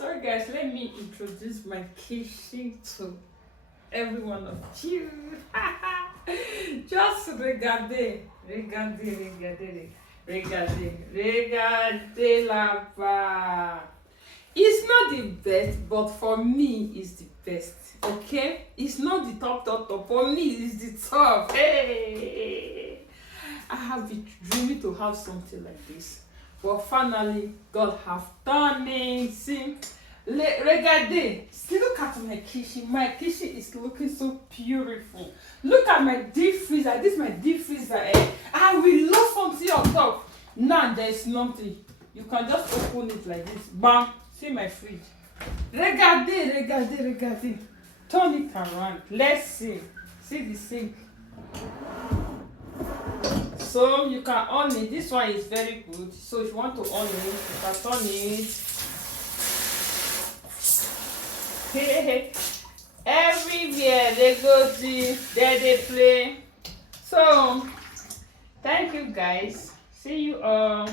Sorry guys, let me introduce my kitchen to every one of you. Just regardez là-bas. It's not the best, but for me, it's the best. Okay? It's not the top. For me, it's the top. Hey! I have been dreaming to have something like this. But finally, God have done it. See, regardez. See, look at my kitchen. My kitchen is looking so beautiful. Look at my deep freezer. This is my deep freezer. Eh? I will love something on top. Now there's nothing. You can just open it like this. Bam. See my fridge. Regardez. Turn it around. Let's see. See the sink. So you can on it. This one is very good. So if you want to on it, you can turn it. Everywhere they go see, there they play. So thank you guys. See you all.